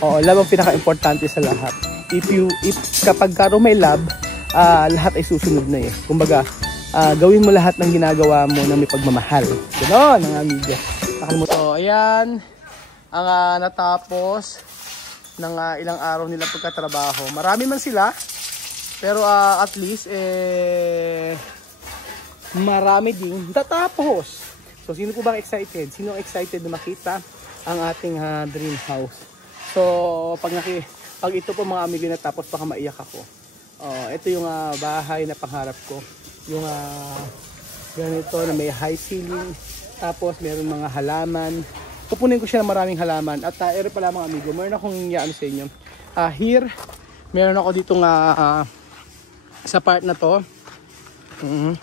Oo, love ang pinaka-importante sa lahat. If kapag may love, lahat ay susunod na eh. Kumbaga, gawin mo lahat ng ginagawa mo na may pagmamahal. Ganoon ang amigo. So, ayan ang natapos ng ilang araw nila pagkatrabaho. Marami man sila, pero at least marami ding tatapos. So, sino po bang excited? Sino excited na makita ang ating dream house? So, pag ito po mga amigo natapos, baka maiyak ako. Ito yung bahay na pangarap ko. Yung ganito na may high ceiling. Tapos meron mga halaman. Pupunin ko siya ng maraming halaman. At ere pala mga amigo, meron akong iyaano sa inyo. Here, meron ako dito sa part na to.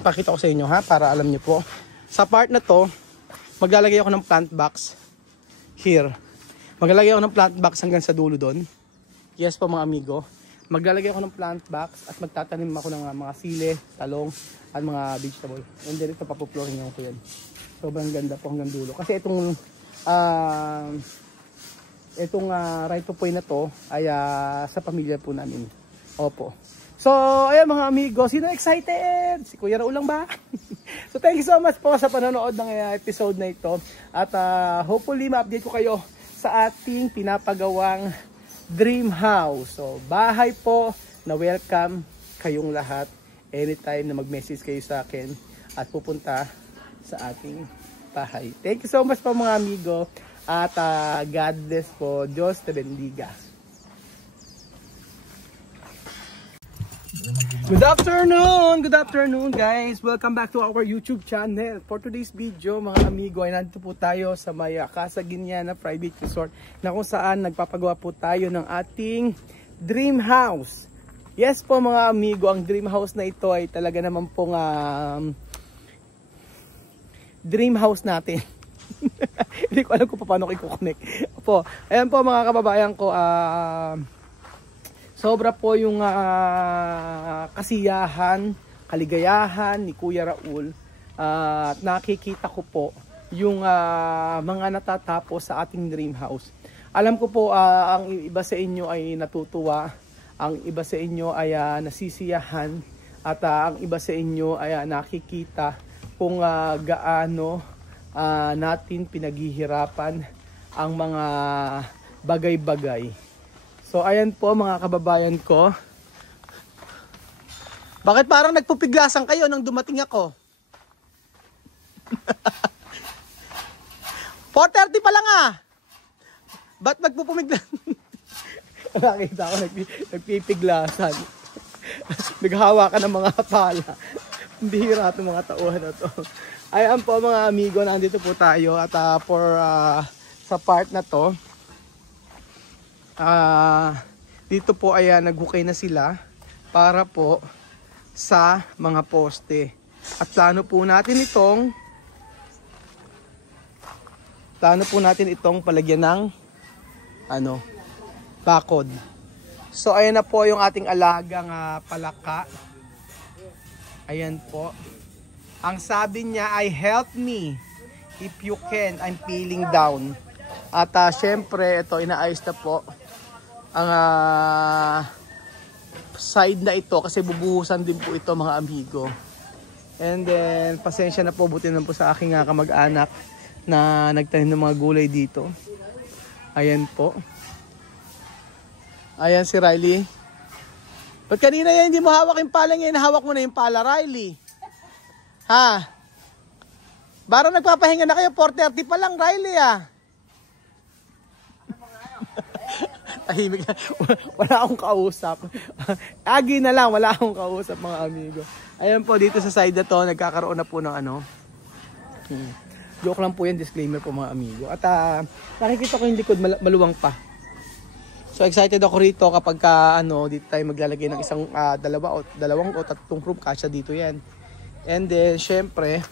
Pakita ko sa inyo ha, para alam nyo po. Sa part na to, maglalagay ako ng plant box. Here. Maglalagay ako ng plant box hanggang sa dulo doon. Yes po mga amigo. Maglalagay ako ng plant box at magtatanim ako ng mga sili, talong, at mga vegetable. And then ito papuplorin ko yan. Sobrang ganda po hanggang dulo. Kasi itong right to point na to ay sa pamilya po namin. Opo. So, ayan mga amigo, sino excited? Si Kuya Raul lang ba? So, thank you so much po sa panonood ng episode na ito. At hopefully, ma-update ko kayo sa ating pinapagawang dream house. So, bahay po na welcome kayong lahat anytime na mag-message kayo sa akin at pupunta sa ating bahay. Thank you so much po mga amigo at God bless po. Diyos te bendiga. Good afternoon guys. Welcome back to our YouTube channel. For today's video mga amigo ay nandito po tayo sa may Casaguinana Private Resort na kung saan nagpapagawa po tayo ng ating dream house. Yes po mga amigo, ang dream house na ito ay talaga naman pong dream house natin. Hindi ko alam kung paano ko i-connect po. Ayan po mga kababayan ko, sobra po yung kasiyahan, kaligayahan ni Kuya Raul. At nakikita ko po yung mga natatapos sa ating dream house. Alam ko po ang iba sa inyo ay natutuwa, ang iba sa inyo ay nasisiyahan, at ang iba sa inyo ay nakikita kung gaano natin pinaghihirapan ang mga bagay-bagay. So ayan po mga kababayan ko. Bakit parang nagpupiglasan kayo nang dumating ako? 4:30 pa lang Ba't nagpupumiglasan? Nakita ko nagpipiglasan. Naghahawakan ng mga pala. Bihira itong mga tauhan na to. Ayan po mga amigo, nandito po tayo at sa part na to. Dito po ay naghukay na sila para po sa mga poste. At plano po natin itong palagyan ng bakod. So ayan na po yung ating alagang palaka. Ayan po. Ang sabi niya ay help me if you can, I'm feeling down. At syempre ito inaayos na po ang side na ito kasi bubuhusan din po ito mga amigo. And then pasensya na po, buti na po sa aking kamag-anak na nagtanim ng mga gulay dito. Ayan po. Ayan si Riley. Ba't kanina yan hindi mo hawak yung pala ngayon, hawak mo na yung pala, Riley? Ha? Parang nagpapahinga na kayo, 4:30 pa lang, Riley Tahimik na. Wala akong kausap. Agi na lang, wala akong kausap mga amigo. Ayan po, dito sa side na to, nagkakaroon na po ng joke lang po yan, disclaimer po mga amigo. At nakikita ko yung likod, maluwang pa. So excited ako rito kapag dito tayo maglalagay ng isang dalawang o tatlong room, kasya dito yan. And then syempre,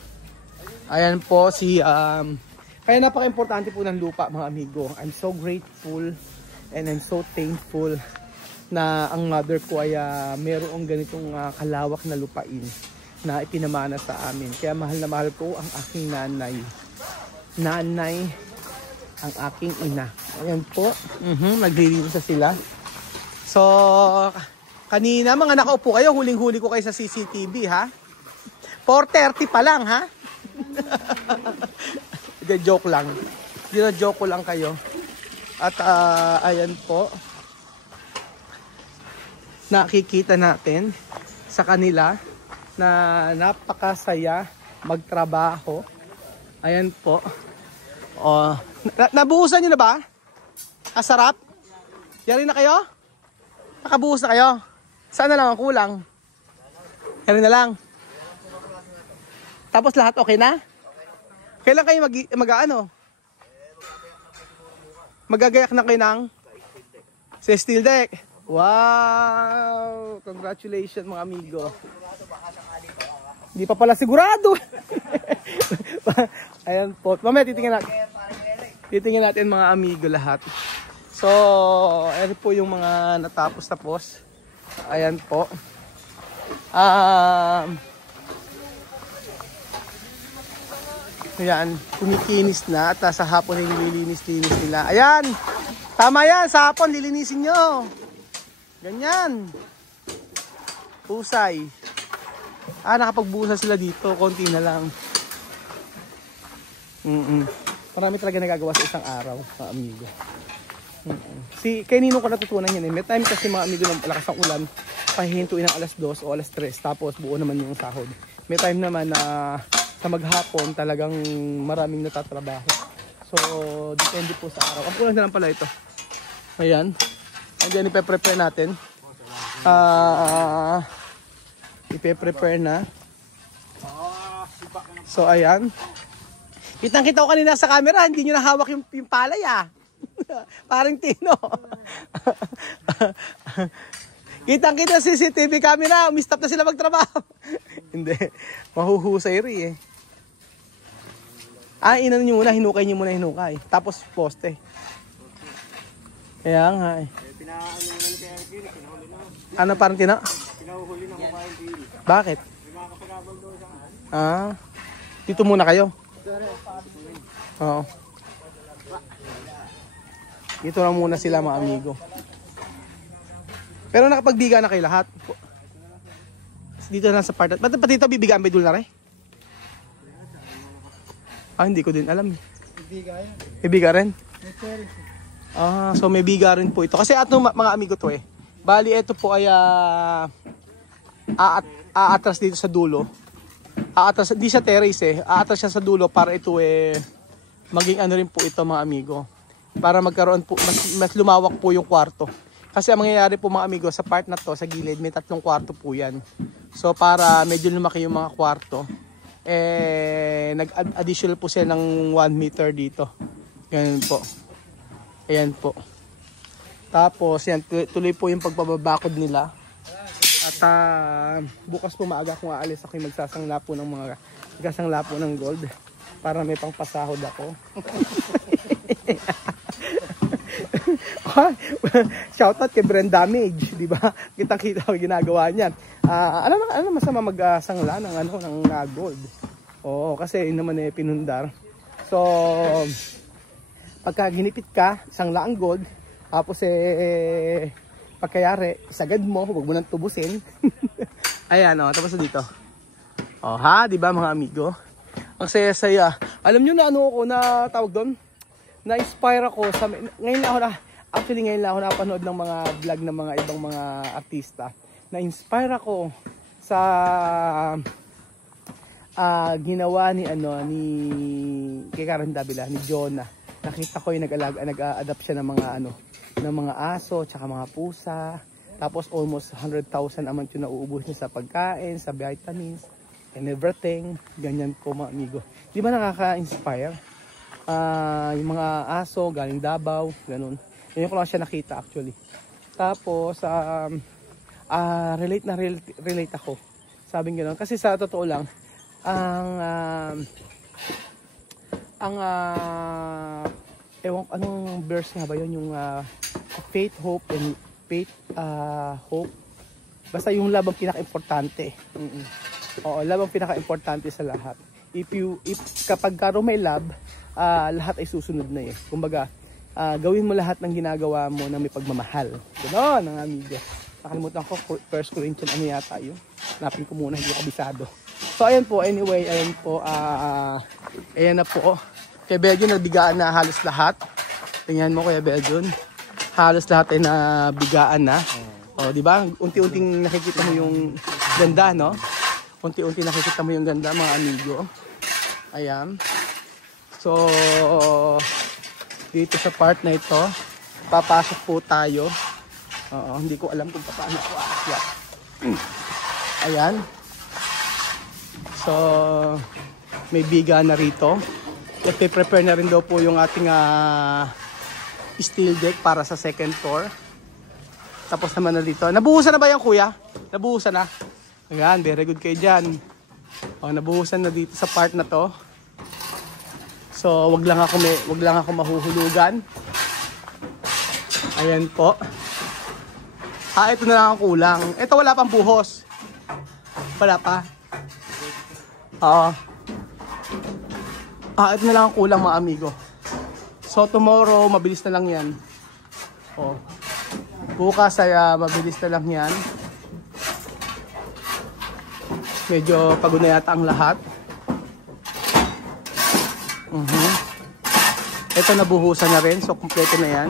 ayan po kaya napaka-importante po ng lupa mga amigo. I'm so grateful and I'm so thankful na ang mother ko ay mayroong ganitong kalawak na lupain na ipinamana sa amin. Kaya mahal na mahal ko ang aking nanay ang aking ina. Ayan po. Naglilinis na sila. So, kanina mga nakaupo kayo, huling-huli ko kayo sa CCTV ha. 4:30 pa lang ha. Joke lang. Joke ko lang kayo. At ayan po. Nakikita natin sa kanila na napakasaya magtrabaho. Ayan po. Nabuhusan nyo na ba? Sarap? Yari na kayo? Nakabuhos na kayo? Saan na lang ang kulang? Yari na lang. Tapos lahat okay na? Kailan kayo magagayak na kayo ng sa steel deck? Wow! Congratulations mga amigo. Hindi pa pala sigurado. Ayan po. Mamaya titingnan natin. Titingnan natin mga amigo lahat. So, ayan po yung mga natapos. Ayan po. Ayan, kumikinis na at sa hapon yung lilinis-linis nila. Ayan, tama yan, sa hapon lilinisin nyo. Ganyan. Pusay. Nakapagbusa sila dito, konti na lang. Marami talaga nagagawa sa isang araw, mga amigo. Kay Ninong ko natutunan yan eh. May time kasi mga amigo ng malakas ang ulan, pahihintuin ng alas 2 o alas 3, tapos buo naman yung sahod. May time naman na sa maghapon talagang maraming natatrabaho. So, depende po sa araw. Ang kulang na lang pala ito. Ayan. And then, ipe-prepare natin. Ipe-prepare na. So, ayan. Kitang-kita ko kanina sa camera, hindi nyo nahawak yung palay ah. Parang Tino. Kitang-kita sa CCTV camera, umistop na sila magtrabaho. Hindi. Mahuhusay rin eh. Inan nyo muna, hinukay. Tapos poste. Kaya nga eh. Ano parang tina? Pinahuhuli na kumain din. Bakit? Dito muna kayo? Oo. Dito lang muna sila mga amigo. Pero nakapagbiga na kayo lahat. Dito lang sa part. Ba't pati ito bibigaan ba doon na rin? Hindi ko din alam. Bibiga rin? So may biga rin po ito. Kasi ato mga amigo to eh. Bali ito po ay aatras dito sa dulo. Aatras, di siya terrace eh. Aatras siya sa dulo para ito eh maging ano rin po ito mga amigo. Para magkaroon po, mas lumawak po yung kwarto. Kasi ang mangyayari po mga amigo, sa part na to, sa gilid, may 3 kwarto po yan. So para medyo lumaki yung mga kwarto, nag-additional po siya ng 1 meter dito. Ganyan po. Ayan po. Tapos yan, tuloy po yung pagbabakod nila. At bukas po maaga kung aalis ako yung magsasangla po ng gold para may pangpasahod ako. Shoutout kay Brand Damage, di ba? Kitang-kita ko ginagawa niyan. Ano masama magsangla ng gold. Oo, kasi yun naman pinundar. So pagka ginipit ka, sangla ang gold, tapos pagkayari, isagad mo, huwag mo nang tubusin. Ayan tapos dito. Di ba mga amigo? Ang saya-saya. Alam nyo na na tawag doon? Na-inspire ako sa ngayon lang ako napanood ng mga vlog ng mga ibang mga artista. Na-inspire ako sa ginawa ni kay Karen Davila, ni Jonah. Nakita ko yung nag-a-adapt siya ng mga aso, tsaka mga pusa. Tapos almost 100,000 amount yung nauubos niya sa pagkain, sa vitamins, and everything. Ganyan po mga amigo. Di ba nakaka-inspire? Yung mga aso, galing Davao, ganun. Yun ko lang siya nakita actually. Tapos, relate ako. Sabing gano'n. Kasi sa totoo lang, ewan anong verse nga ba yun? Yung faith, hope, and hope. Basta yung love ang pinaka-importante. Oo, love ang pinaka-importante sa lahat. If kapag may love, lahat ay susunod na eh. Kumbaga, gawin mo lahat ng ginagawa mo na may pagmamahal. Gano'n ang amigo. Nakalimutan ko, 1 Corinthians ano yata yun. Hanapin ko muna, hindi ko kabisado. So ayan po, anyway, ayan po, ayan na po. Kaya Belgium, nabigaan na halos lahat. Tingnan mo Kuya Belgium. Halos lahat ay nabigaan na. O, di ba? Unti-unting nakikita mo yung ganda, no? Unti-unti nakikita mo yung ganda, mga amigo. Ayan. So, dito sa part na ito, papasok po tayo. Hindi ko alam kung paano ako aakyat. Ayan. So, may biga na rito. Nagpe-prepare na rin daw po yung ating steel deck para sa second floor. Tapos naman na dito. Nabuhusan na ba yan, kuya? Nabuhusan na. Ayan, very good kayo dyan. Nabuhusan na dito sa part na to. So, wag lang ako mahuhulugan. Ayan po. Ito na lang ang kulang. Ito wala pang buhos. Wala pa. Ito na lang ang kulang, mga amigo. So tomorrow, mabilis na lang yan. Bukas ay mabilis na lang yan. Medyo pagod na yata ang lahat. Ito nabuhusan na rin. So kompleto na yan.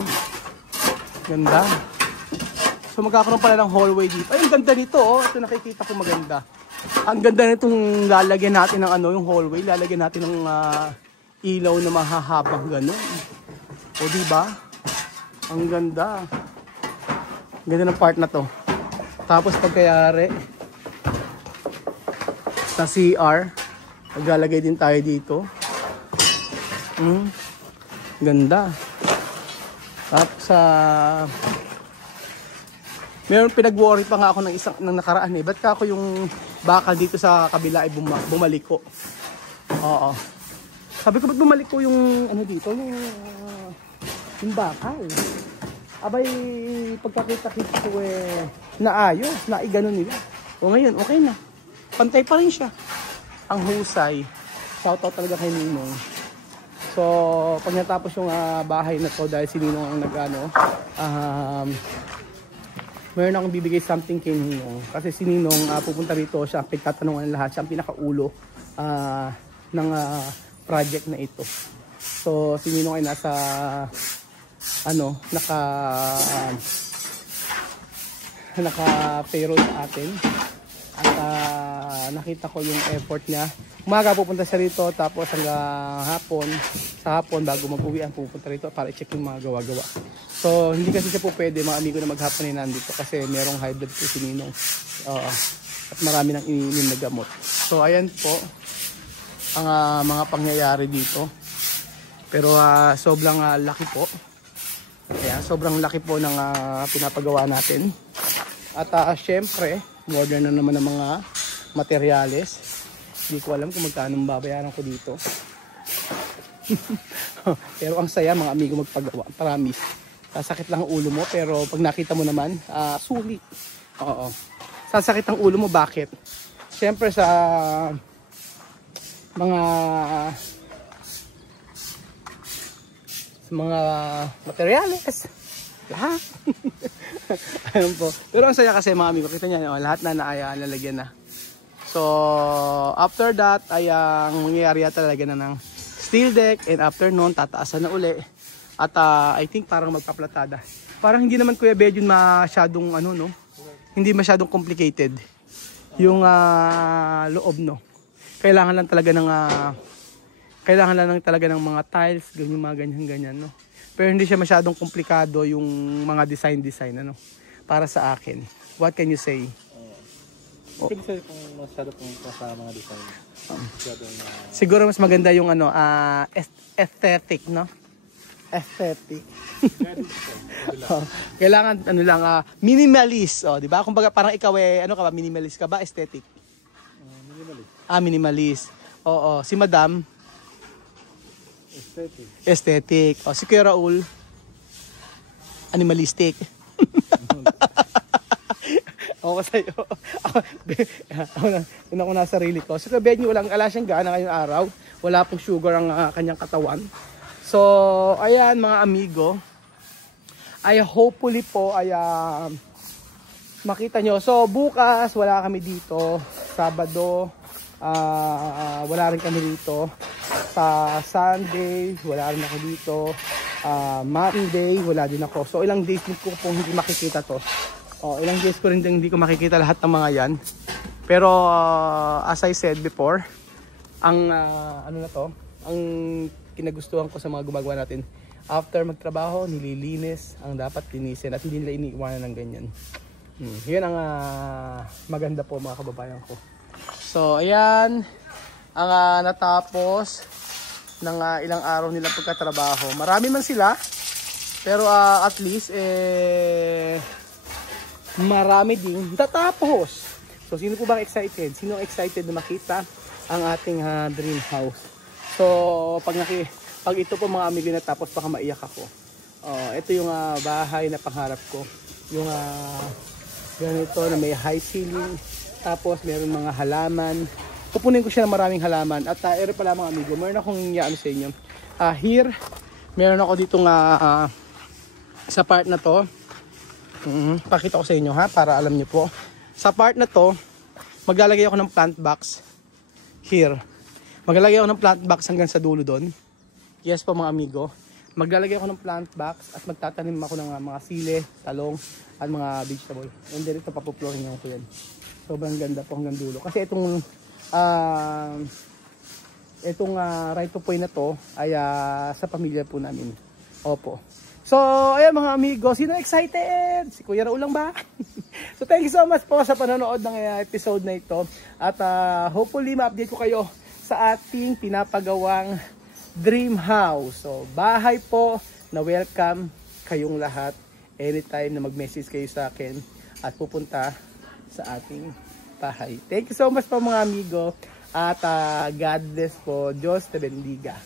Ganda. So magkakaroon pala ng hallway dito. Ay, ang ganda nito. Ito nakikita ko maganda. Ang ganda nitong lalagyan natin ng yung hallway. Lalagyan natin ng ilaw na mahahabang gano'n. O diba? Ang ganda. Ang ganda ng part na to. Tapos pagkayari sa CR, maglalagay din tayo dito. Ganda. Tapos meron pinag-worry pa nga ako ng nakaraan eh. Ba't ka ako yung bakal dito sa kabila ay bumalik ko? Oo. Sabi ko, ba't bumalik ko yung dito, yung bakal? Abay, pagkakita-kita ko naayos, naigano nila. O ngayon, okay na. Pantay pa rin siya. Ang husay. Shoutout talaga kay Ninong. So, pag natapos yung bahay na to, dahil si Ninong ang meron akong bibigay something kay Ninong. Kasi si Ninong pupunta rito, siya ang pagtatanungan lahat, siya ang pinakaulo ng project na ito. So si Ninong ay nasa naka-payroll sa atin. At nakita ko yung effort niya. Umaga pupunta siya rito, tapos hanggang hapon, sa hapon bago mag-uwi ang pupunta rito para i-check yung mga gawa-gawa. So hindi kasi siya po pwede, mga amigo, na maghapon ay nandito kasi merong high blood po si Ninong. At marami nang iniinom na gamot. So ayan po ang mga pangyayari dito. Pero sobrang laki po. Kaya sobrang laki po ng pinapagawa natin. At syempre, modern na naman ng mga materyales. Hindi ko alam kung magkano babayaran ko dito. Pero ang saya, mga amigo, magpagawa. Promise. Sasakit lang ang ulo mo, pero pag nakita mo naman, sulit. Oo. Sasakit ang ulo mo, bakit? Syempre sa mga materyales. Lahat. Ayun po. Pero ang saya kasi, mga amigo, kita niya, lahat na nalalagyan na. So, after that, ay ang mangyayari talaga na ng steel deck, and after noon, tataasan na uli. At I think parang magpaplatada. Parang hindi naman, Kuya Belgium, masyadong hindi masyadong complicated yung loob, no. Kailangan lang talaga ng mga tiles, yung mga ganyan, no. Pero hindi siya masyadong komplikado yung mga design, para sa akin. What can you say? Hindi kasi kung masyado pong sa mga design. Siguro mas maganda yung aesthetic, no? Aesthetic. Kailangan minimalist, di ba? Kumbaga parang ikaw minimalist ka ba, aesthetic? Minimalist. Minimalist. Oo, si Madam Aesthetic. Si Kuya Raul animalistic. Ako sa'yo. Una ko na sarili ko. So, Kuya Benji, wala siyang gana ngayong araw. Wala pong sugar ang kanyang katawan. So, ayan mga amigo. Ay hopefully po ay makita nyo. So, bukas wala kami dito. Sabado, wala rin kami dito. Sa Sunday, wala rin ako dito. Monday, wala din ako. So, ilang days din ko pong hindi makikita to. Ilang days ko rin din hindi ko makikita lahat ng mga yan. Pero, as I said before, ang ang kinagustuhan ko sa mga gumagawa natin, after magtrabaho, nililinis ang dapat linisin at hindi nila iniiwanan ng ganyan. Yun ang maganda po mga kababayan ko. So, ayan ang natapos ng ilang araw nila pagkatrabaho. Marami man sila, pero at least marami din tatapos. So, sino po bang excited? Sino excited na makita ang ating dream house? So, pag ito po mga amigo natapos, baka maiyak ako. Ito yung bahay na pangarap ko. Yung ganito na may high ceiling. Tapos, meron mga halaman. Pupunin ko siya ng maraming halaman. At ere pala mga amigo, meron akong ano sa inyo. Here, meron ako dito sa part na to. Pakita ko sa inyo ha, para alam nyo po. Sa part na to, maglalagay ako ng plant box. Here. Maglalagay ako ng plant box hanggang sa dulo doon. Yes po mga amigo. Maglalagay ako ng plant box at magtatanim ako ng mga sile, talong, at mga vegetable. And then ito papuplorin ko yan. Sobrang ganda po hanggang dulo. Kasi itong right to point na to ay sa pamilya po namin. Opo. So, ayan mga amigo, sino excited? Si Kuya Raul lang ba? So, thank you so much po sa panonood ng episode na ito. At hopefully, ma-update ko kayo sa ating pinapagawang dream house. So, bahay po na welcome kayong lahat anytime na mag-message kayo sa akin at pupunta sa ating bahay. Thank you so much po mga amigo. At God bless po. Diyos te bendiga.